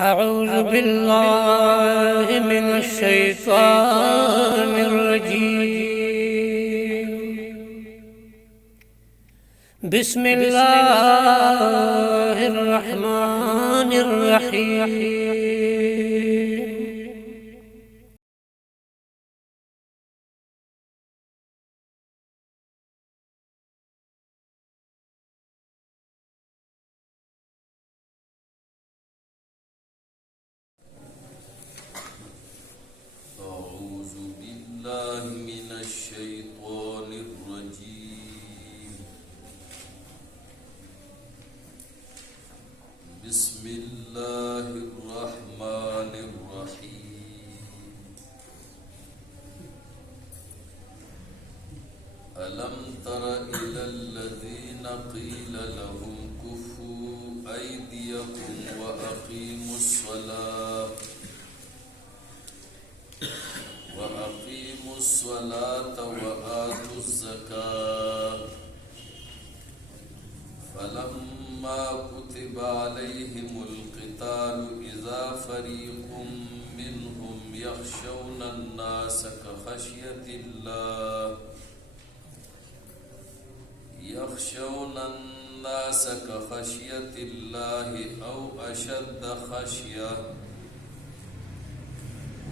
أعوذ بالله من الشيطان الرجيم بسم الله الرحمن الرحيم أعوذ بالله من الشيطان الرجيم بسم الله الرحمن الرحيم ألم تر إلى الذين قيل لهم كفوا أيديكم وأقيموا الصلاة وآتوا الزكاة فلما كتب عليهم القتال إذا فريق منهم يخشون الناس كخشية الله أو أشد خشية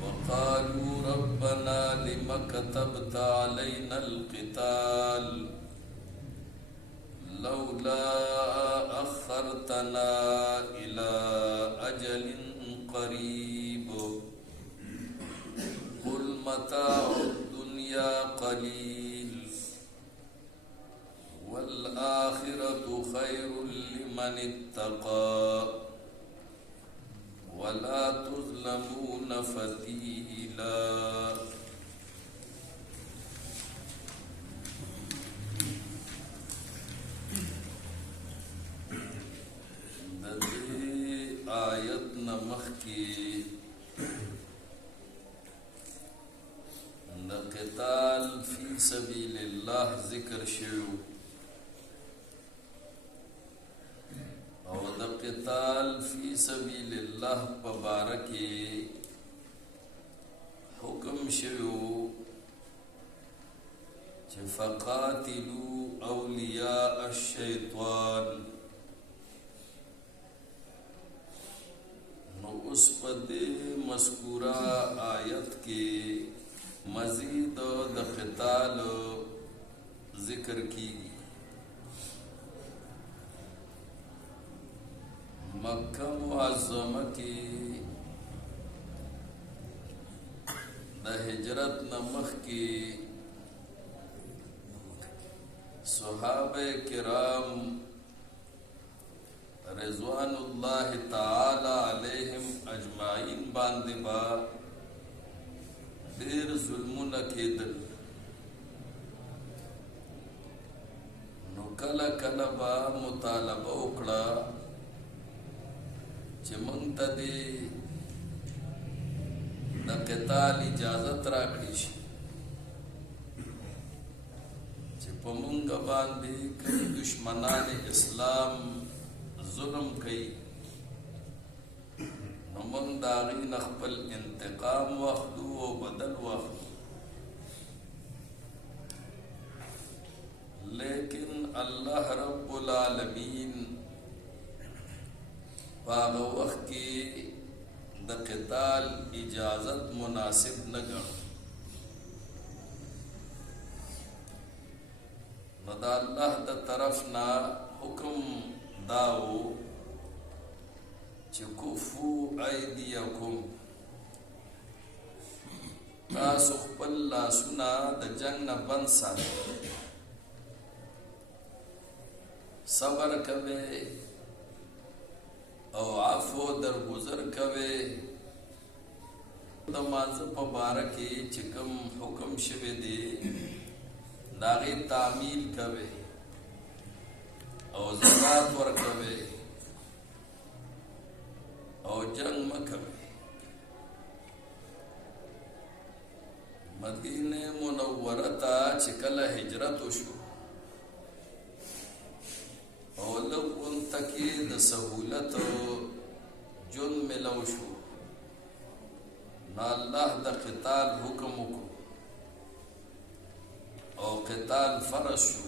وقالوا ربنا لم كتبت علينا القتال لولا أخرتنا إلى أجل قريب قل متاع الدنيا قليل والآخرة خير لمن اتقى ولا تظلمون فتيلا دې آیت نمخ کی د قتال فی سبیل الله ذکر شو او د قتال فی سبیل الله مبارکی حکم شو چې فقاتلوا اولیاء الشیطان نو اس پد مذکورہ آیت کے مزید د قتال ذکر کی مکہ معظمہ کی د ہجرت نمخ کی صحابہ کرام رضوان اللہ تعالی علیہم اجمعین باندې با ډیر ظلمونه کېدل نو کله کله با مطالبه وکړه چې مونږ ته دې د قتال اجازت راکړي شي چې په مونږ باندې کوم دشمنان اسلام ظلم کوي نو مونږ د هغې نه خپل انتقام واخلو او بدل واخلو لیکن الله رب العالمین پاغه وخت کې د قتال اجازت مناسب نه ګڼ نو د الله د طرف نه حکم داو چې کفو ایدیکم تاسو خپل لاسونه د جنگ نه بند ساتئ صبر کوئ او عفو درگذر کوئ د مانځه په باره کې چې کوم حکم شوی دی د هغې تعمیل کوئ او زکات ورکوئ او جنگ مه کوئ مدینه منوره ته چې کله هجرت وشو او لږ ورته کې د سهولت جون ملو شو نو الله د قتال حکم وکړو او قتال فرض شو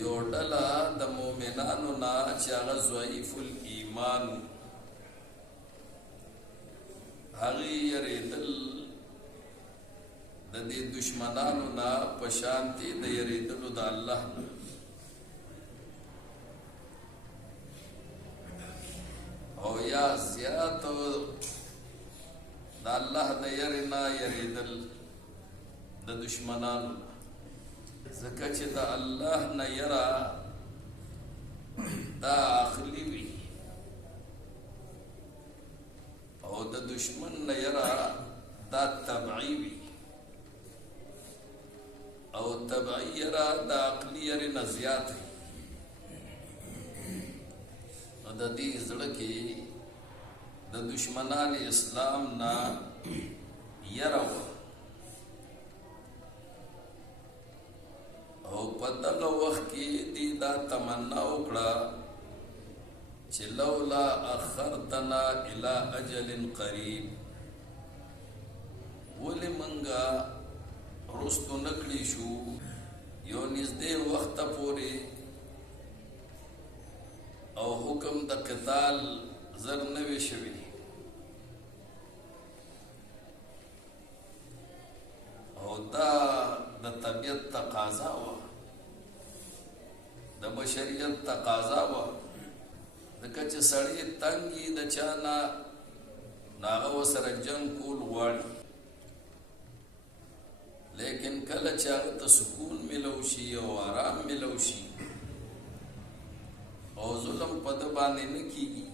یو ډله د مؤمنانو نه چې هغه ضعیف الایمان هغه یریدل د دې دشمنانو نه په شانتي د یریدلو د الله نه او یا زیات د الله د یرینا یریدل د دشمنانو ځکه چې د الله نه یرا دا عقلي وي او د دشمن نه یرا دا طبعي وي او طبعي یرا د عقلي یری نه زیات وي نو د دې زړه کې د دشمنان اسلام نه یرا وه او په دغه وخت کې دې دا تمنا وکړه چې لولا اخرتنا الى اجل قریب ولې منګه رستو نکړی شو یو نږدې وخت پورې او حکم د قتال زر نوي شوی او دا د طبیعت تقاضا و د بشریت تقاضا و ځکه چې سړی تنګي د چانا ناغه وسره جنگ کول غواړي لیکن کله چې هغه ته سکون ملو شي او آرام ملو شي او ظلم په د باندې نه کیږي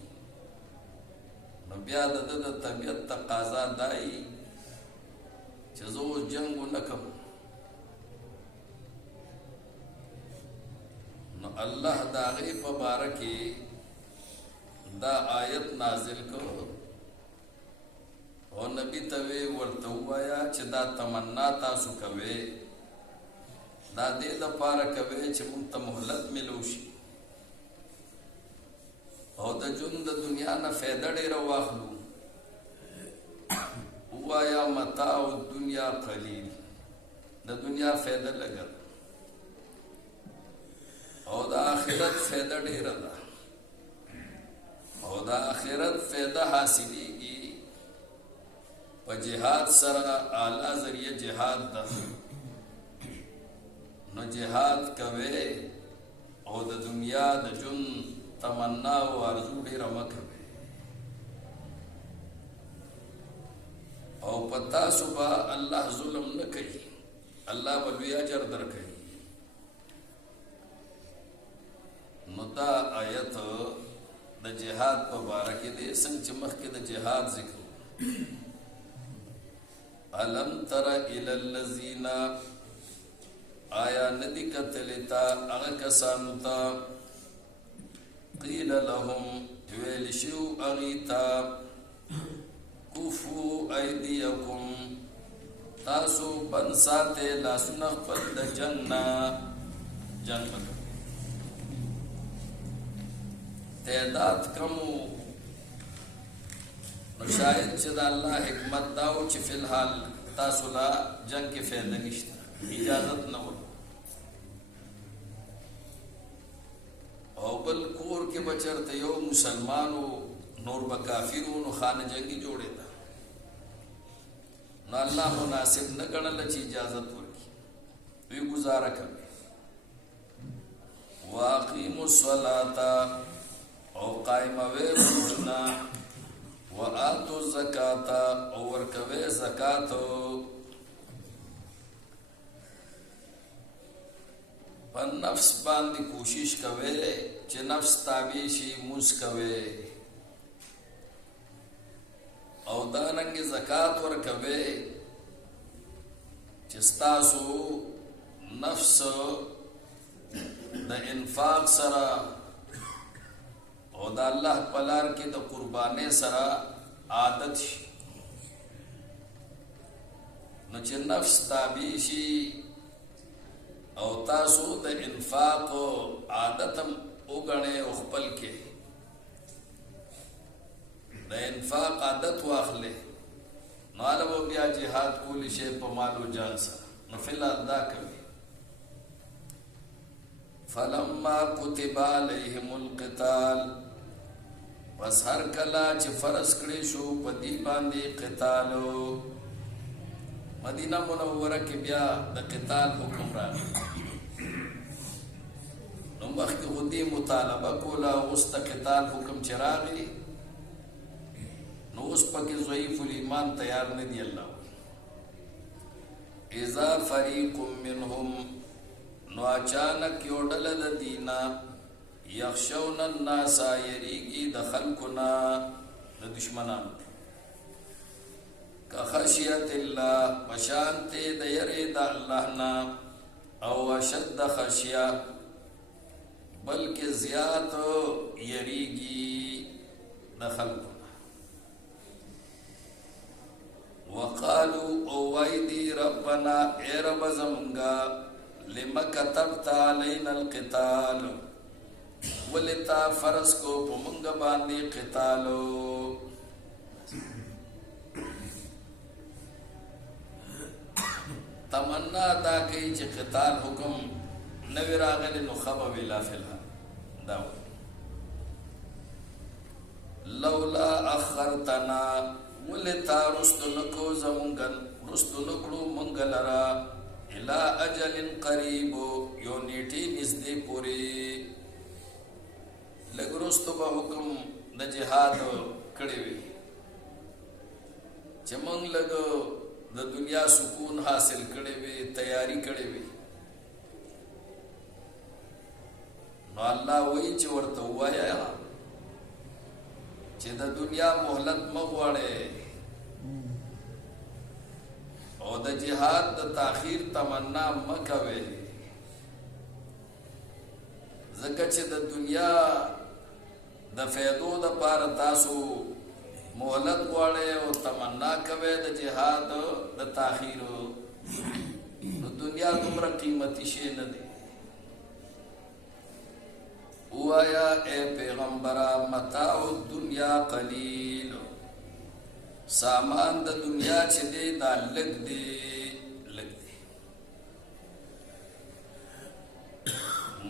نو بیا د طبیعت تقاضا دای چې زه جنگ نکم نو الله دا غي په باره کې دا آیت نازل کړو او نبی ته ورته وایا چې دا تمنا تاسو کوي دا دې د پاره کوي چې مونږ ته مهلت ملو شي او د ژوند د دنیا نه فایده ډیره واخلو وایا متاع الدنیا قلیل د دنیا فایده لګا او د آخرت فایده ډیره ده او د آخرت فایده حاصلېږي په جهاد سره اعلی ذریعہ جهاد ده نو جهاد کوي او د دنیا د ژوند تمنا او ارزو ډیره مکوي او پتا صبح الله ظلم نه کوي الله ولوی اجر درکوي نو دا آیت د جهاد په باره کې دې څنګه مخکې د جهاد ذکر الم تر الى الذين آیا ندی کتلتا هغه کسانو ته قیل لهم ویل شو اغیتا کفو ایدیکم تاسو بنساته لاسونه خپل د جننا جنگ تعداد کمو نو شاید چې د الله حکمت داو چې فی الحال تاسو لا جنگ کې فایده نشته اجازت نه ورته او بل کور کې بچرته یو مسلمانو نور به کافرونو خانه جنگي جوړې ده نو الله مناسب نه ګڼل چې اجازت ورکړي وی گزاره کوي واقیموا الصلاة او قائموي روزنا وآتوا الزکاة او ورکوي زکات په نفس باندې کوشش کوي چې نفس تابع شي موس کوي او دارنګ زکات ورکوي چې تاسو نفس د انفاق سره او د الله په لار کې د قربانۍ سره عادت شي نو چې نفس تابع شي او تاسو د انفاق عادتم وګڼئ او خپل کې انفاق عادت واخلې نو هله به بیا جهاد کولی شي په مال و جان سره نو فلحال دا کوي فلما کتب علیهم القتال پس هر کله چې فرض کړی شو په دې باندې قتالو مدینه منوره کې بیا د قتال حکم راغی نو مخکې خو دې مطالبه کوله اوس د قتال حکم چې راغی نو اوس پکې ضعیف الایمان تیار نه دی الله اذا فریق منهم نو اچانک یو ډله د دینا یخشون الناس یریږي د خلقنا د دشمنانو که خشیت الله پشانته د یری د الله نه او اشد خشیه بلکې زیات یریږي د خلقنا وقالو او وایدی ربنا اے رب زمونگا لما کتبت علینا القتال ولتا فرض کو پمونگا باندی قتالو تمنا دا کئی چی قتال حکم نوی راغلی نو خبا ویلا فیلها داو لولا اخرتنا ولتا رستو نکو زمونگن رستو نکلو منگلرا الى اجل قریب یو نیٹی نزدی پوری لگ رستو با حکم د جہاد کڑیوی چمنگ لگ د دنیا سکون حاصل کڑیوی تیاری کڑیوی نو اللہ وی چی ورطا ہوایا چې د دنیا مهلت مغواړي او د جهاد د تاخير تمنا مکوي ځکه چې د دنیا د فیضو د پاره تاسو مهلت غواړي او تمنا کوي د جهاد د تاخير نو دنیا دومره قیمتي شی نه دی وایا اے پیغمبرا متاع الدنیا قلیل سامان د دنیا چې دی دا لګ دی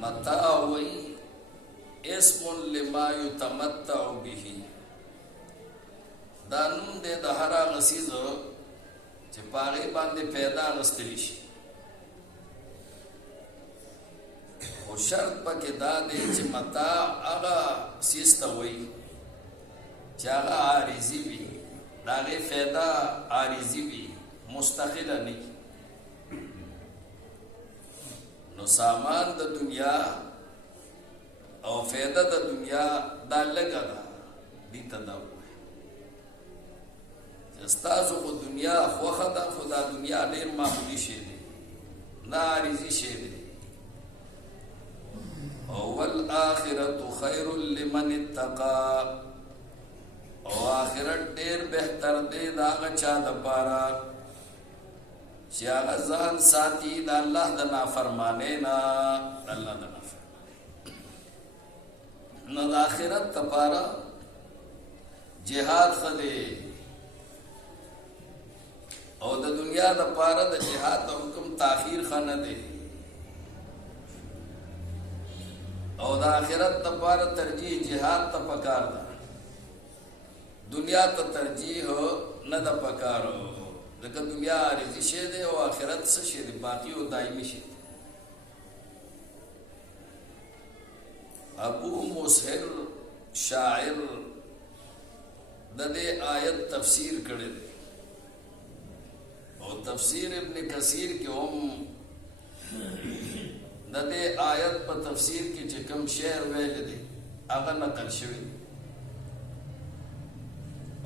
متاع وی اسم لما یتمتع به دا نوم دی د هر هغه څیز چې په هغې باندې پیدا اخیستلی شي او شرط پکې دا دی چې متاع هغه څیز ته وایي چې هغه عارضي وي د هغې فایده عارضي وي مستقله نه وي نو سامان د دنیا او فایده د دنیا دا لږه ده دې ته دا وایي چې ستاسو خو دنیا خوښه ده خو دا دنیا ډېر معمولي شی دی نه عارضي شی دی والآخرت خیر لمن اتقا او آخرت ډیر بهتر دی دا هغه چا دپاره چې هغه ځان ساتي د الله د نافرمانۍ نه الله د نافرمانۍ نو د آخرت دپاره جهاد ښه دی او د دنیا دپاره د جهاد د حکم تاخیر ښه نه دی او د آخرت دپاره ترجیح جهاد ته پکار ده دنیا ته ترجیح نه ده پکارو ځکه دنیا عارضي شی دی او آخرت څه شی دی باقي او دایمي شی دی ابو مسهر شاعر د دې آیت تفسیر کړی دی او تفسیر ابن کثیر کې هم د دې آیت په تفسیر کې چې کوم شعر ویل دی هغه نقل شوی دی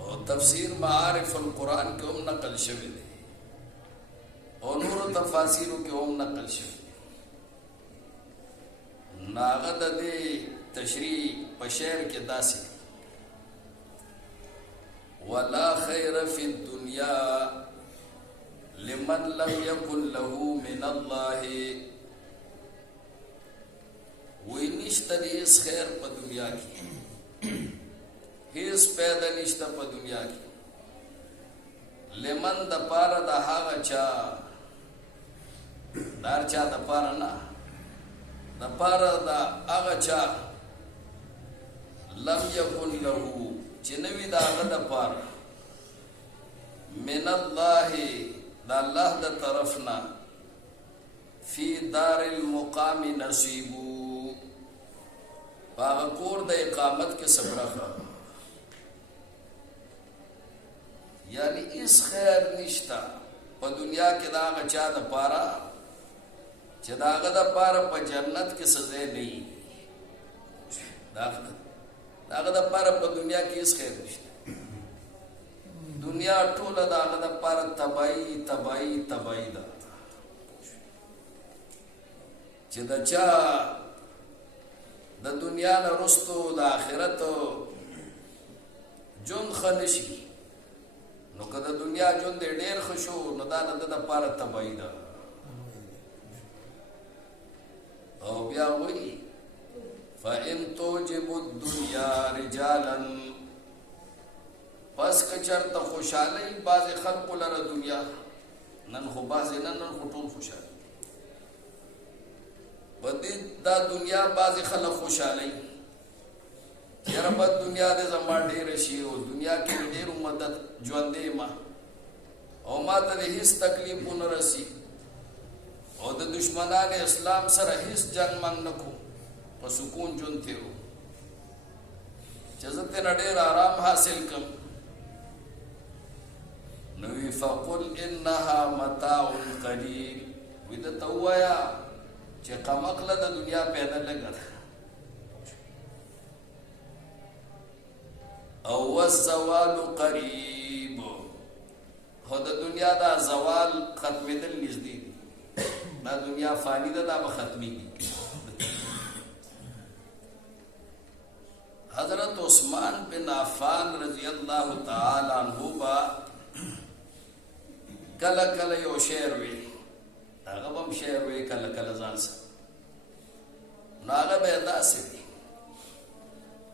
او تفسیر معارف القرآن کې هم نقل شوی دی او نور تفاسیرو کې هم نقل شوی دی هغه د دې تشریح په شعر کې داسې ولا خیر فی الدنیا لمن لم یکن له من الله وی نشته دې خیر په دنیا کې هیڅ پیدا نشته په دنیا کې لمن د پاره د هغه چا دار چا د پاره نه د پاره د هغه چا لم یکن له چې نوی د هغه د پاره من الله د الله د طرفنا فی دار المقام نصیبو پاغ کور د اقامت کې صبرخه یعنی اس خیر نشتا په دنیا کې دا غچا د پاره چې داغه د پاره په جنت کې سزا نه داغه د پاره په دنیا کې اس خیر نشتا دنیا ټوله داغه د پاره تباہی ده چې دا چا د دنیا نه رستو د آخرت جون خنشي نو که د دنیا جون دې ډېر خشو نو دا د پاره تباہی ده او بیا وایي فإن توجب الدنيا رجالا پس که چرته خوشحالي بعضې خلقو لره دنیا نن خو بعضې نن خو ټول خوشحالي په دې دا دنیا بعضې خلک خوشحالي یاره بد دنیا دې زما ډېره شي او دنیا کې مې ډېر مدت ژوندی ما او ما ته دې هېڅ تکلیف ونه رسي او د دشمنان اسلام سره هېڅ جنګ منګ نه کوم په سکون ژوند تېرو چې زه ترې نه ډېر آرام حاصل کړم نو وی فقل انها متاع قلیل وی درته ووایه چې قمقله د دنیا پیدا لږه ده او والزوال قریب خو د دنیا دا زوال ختمېدل نږدې دي دا دنیا فانی ده دا به ختمېږي حضرت عثمان بن عفان رضی الله تعالی عنہ با کله کله یو شعر وی هغه به هم شعر وی کله کله ځان سره نو هغه به داسې وي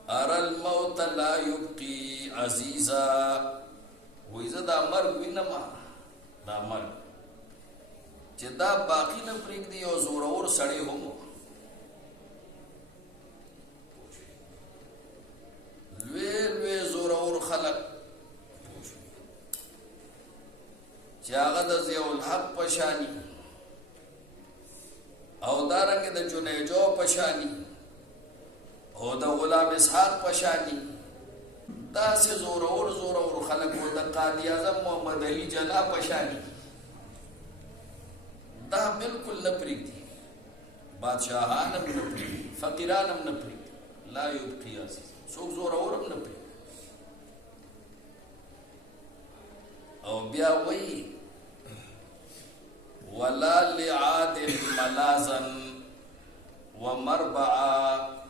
ارى الموت لا يبقي عزيزا وإذا دا مرگ وینما دا مرگ چې دا باقی نه پرېږدي یو زورور سړی هم لوی زورور خلق چې هغه د ضیاء الحق په شاني او دارنګه د جنیجو په شاني او د غلام اسحاق پشانی داسې زورور خلق و د قاضی اعظم محمد علی جلا پشانی دا بالکل نه پرېږدي بادشاهان هم نه پرېږدي فقیران هم نه پرېږدي لا یبقي عزیز څوک زورور هم نه پرېږدي او بیا وایي ولا لعاد ملازا ومربعا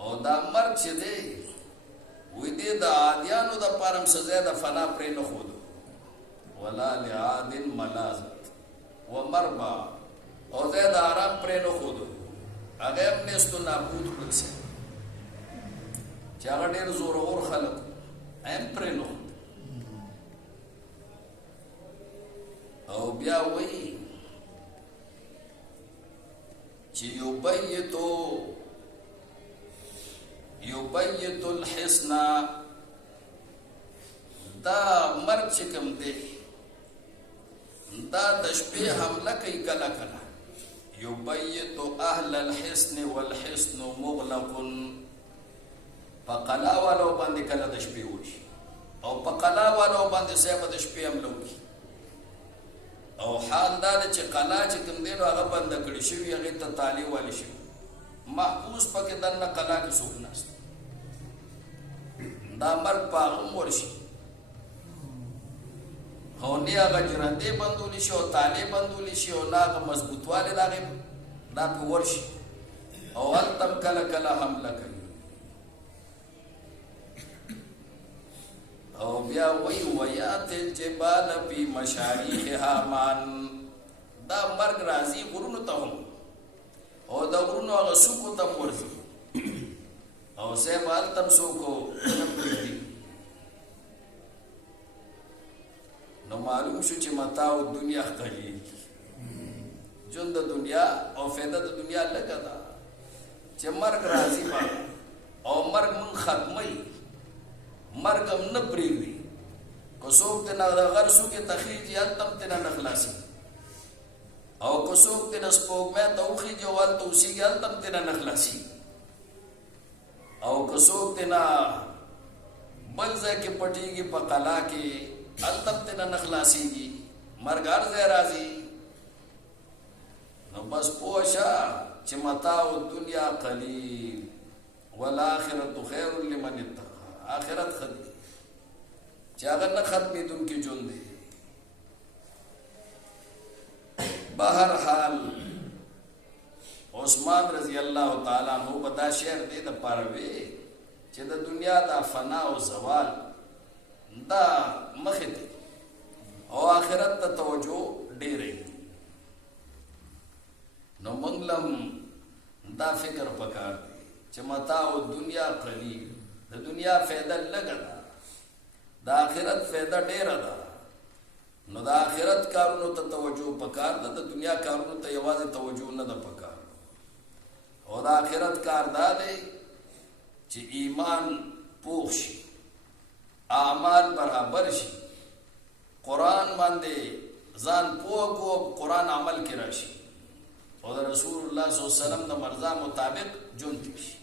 او دا مرگ چې دی وی دی د عادیانو د پاره سزا د فنا پرې نه ښودو ولا لعاد ملازت و مربع او ځای د آرام پرې نه ښودو هغه هم نیستو نابود کړل سي چې هغه ډېر زورور خلک هم پرې نه ښود او بیا وایي چې یبیت الحسن دا مرگ چې کوم دی دا د شپې حمله کوي کله کله یبیت اهل الحسن والحسن مغلق په قلا والو باندې کله د شپې وشي او په قلا والو باندې صاحب د شپې حمله وکړي او حال دا چې قلا چې کوم دی نو هغه بنده کړي شوي هغې ته تالي والی شوي محبوس پکې دننه قلا کې څوک ناست دا مرګ په هغه هم ورشي او نه هغه جرندې بندولی شي او تالې بندولی شي او نه هغه مضبوطوالی د هغې دا پې ورشي او هلته هم کله کله حمله کوي او بیا وی ویات الجبال فی مشاریخها مان دا مرګ راځي غرونو ته هم او د غرونو هغه څوکو ته هم ورځي او صاحب هلته هم څوک نه پرېږدي. نو معلوم شو چې متاع دنیا قلیل، ژوند د دنیا او فایده د دنیا لږه ده چې مرګ راځي به او مرګ مونږ ختموي، مرګ هم نه پرېږدي. که څوک ترې نه غرسو کې تخیږي هلته هم ترې نه خلاصي، او که څوک ترې نه سپوږمۍ ته وخیږي او هلته اوسېږي هلته هم ترې نه خلاصي، او که څوک ترې نه بل ځای کې پټېږي په قلا کې هلته هم ترې نه خلاصېږي. مرګ هر ځای راځي. نو بس پوه شه چې متاع الدنیا قلیل والآخرة خیر لمن اتقى. آخرت ښه دی چې هغه نه ختمېدونکی ژوند دی. بهرحال عثمان رضی الله تعالی عنہ به دا شعر دې دپاره وی چې د دنیا دا فنا او زوال دا مخې دی او آخرت ته توجه ډېره. نو موږ لم دا فکر پکار دی چې متاع الدنیا قلیل، د دنیا فایده لږه ده، د آخرت فایده ډېره ده. نو د آخرت کارونو ته توجه پکار ده، د دنیا کارونو ته یوازې توجه نه ده پکار. او د آخرت کار دا دی چې ایمان پوخ شي، اعمال برابر شي، قرآن باندې ځان پوه کو، قرآن عمل کې راشي، او د رسول الله صلی الله علیه وسلم د مرضا مطابق ژوند تېر شي.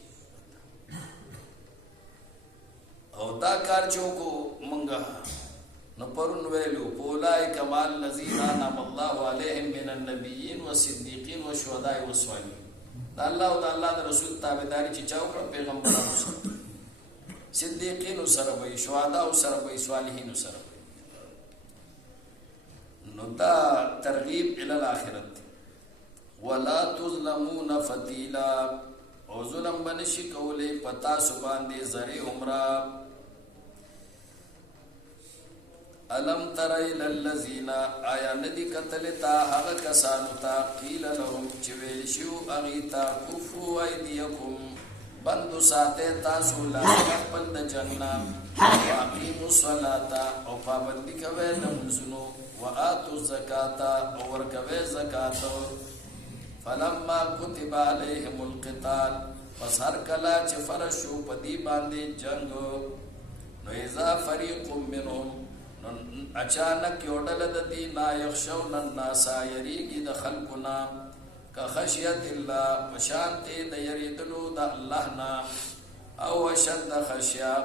او دا کار چې وکړو موږ نو پرون ویلو اولئک مع الذین انعم الله علیهم من النبیین والصدیقین والشهداء والصالحین. د الله او د الله د رسول تابعداري چې چا وکړه پیغمبرانو سره، صدیقینو سره وي، شهداء سره وي، صالحینو سره وي. نو دا ترغیب الی الاخرت. ولا تظلمون فتیلا، او ظلم بنشي کولی پتا سو باندې زری عمره. الم تر الی الذین، آیا ندی قتل تا هغه کسانو ته قیل لهم چې ویل شو هغې ته کفوا ایدیکم، بندو ساتئ تاسو لاسونه خپل د جنګ نه، واقیموا الصلاة، او پابندي کوئ د لمونځونو، وآتوا الزکاة، او ورکوئ زکات. فلما كتب عليهم القتال، پس هر کله چې فرض شو په دې باندې جنګ، نو اذا فریق منهم، نو اچانک یو ډله د دې نه یخشون الناس، یریږي د خلکو نه، کخشیت الله، په شانتې د یریدلو د الله نه، او اشد خشیه،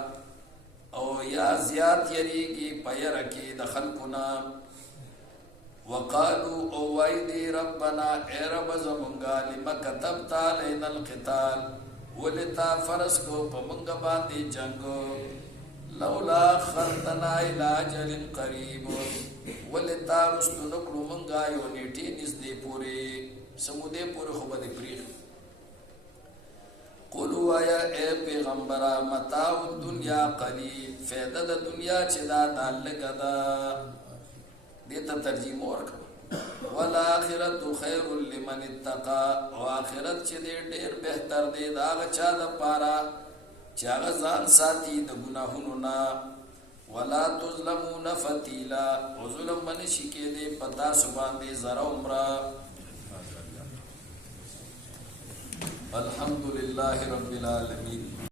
او یا زیات یریږي په یره کې د خلکو نه. وقالو او وایدی ربنا اے رب زمونگا لما کتبت علینا القتال، ولتا فرض کو پا منگا باندی جنگو، لولا خرطنا الى اجل قریب، ولتا رستو نکلو منگا یو نیٹی نزدی پوری، سمودے پوری خوبا دی پریخ. قلو آیا اے پیغمبرا متاع الدنیا قلیل، فیدہ دا دنیا چی دا دالگا دا دیتا ترجمه ورکړه. والآخرت خیر لمن اتقى، او آخرت چې دی ډیر بهتر دی د هغه چا دپاره چې هغه ځان ساتي د ګناهونو نه. ولا تظلمون فتیلا، او ظلم به نشي کېدی په تاسو باندې زره عمره. الحمد لله رب العالمین.